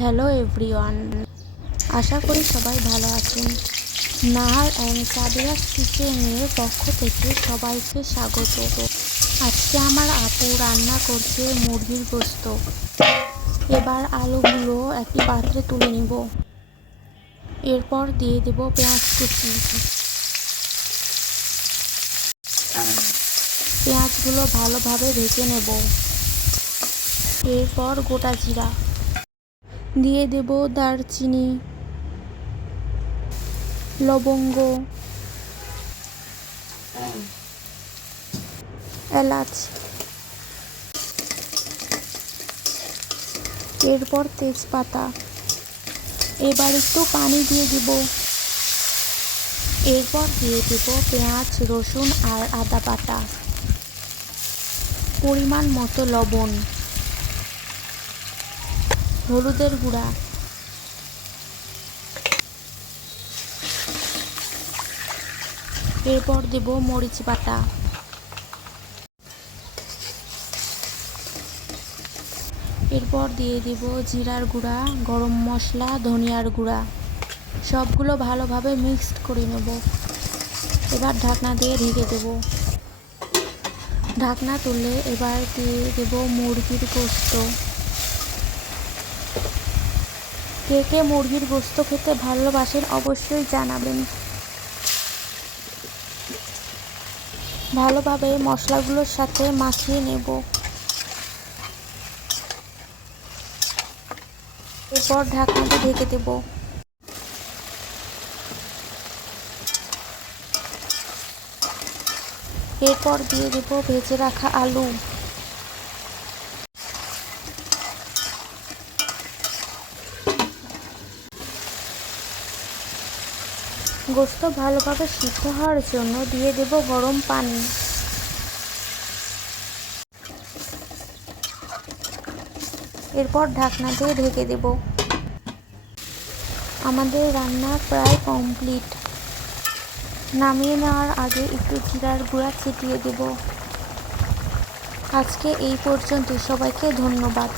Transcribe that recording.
Hello everyone, আশা করি সবাই ভালো আছেন। নাহার অ্যান্ড সাদিয়াস কিচেনের পক্ষ থেকে সবাইকে স্বাগত। আজকে আমার আপু রান্না করছে মুরগির গোশত। এবার আলুগুলো একটি পাত্রে তুলে নিব। এরপর দিয়ে দেব পেঁয়াজ কুচি। পেঁয়াজগুলো ভালোভাবে ভেজে নেব। এরপর গোটা জিরা দিয়ে দেব, দারচিনি, লবঙ্গ, এলাচ, এরপর তেজপাতা। এবার একটু পানি দিয়ে দিব। এরপর দিয়ে দেব পেঁয়াজ, রসুন আর আদা বাটা, পরিমাণ মতো লবণ, হলুদের গুঁড়া, এরপর দেব মরিচ বাটা, এরপর দিয়ে দেব জিরার গুঁড়া, গরম মশলা, ধনিয়ার গুঁড়া। সবগুলো ভালোভাবে মিক্সড করে নেব। এবার ঢাকনা দিয়ে ঢেকে দেব। ঢাকনা তুলে এবার দিয়ে দেব মুরগির গোশত। কে কে মুরগির গোশত খেতে ভালোবাসেন অবশ্যই জানাবেন। ভালোভাবে মশলাগুলোর সাথে মাখিয়ে নেব। এরপর ঢাকনা দিয়ে ঢেকে দেব। এরপর দিয়ে দেব ভেজে রাখা আলু। গোশত ভালোভাবে সিদ্ধ হওয়ার জন্য দিয়ে দেব গরম পানি। এরপর ঢাকনা দিয়ে ঢেকে দেব। আমাদের রান্না প্রায় কমপ্লিট। নামিয়ে নেওয়ার আগে একটু জিরার গুঁড়া ছিটিয়ে দেব। আজকে এই পর্যন্ত, সবাইকে ধন্যবাদ।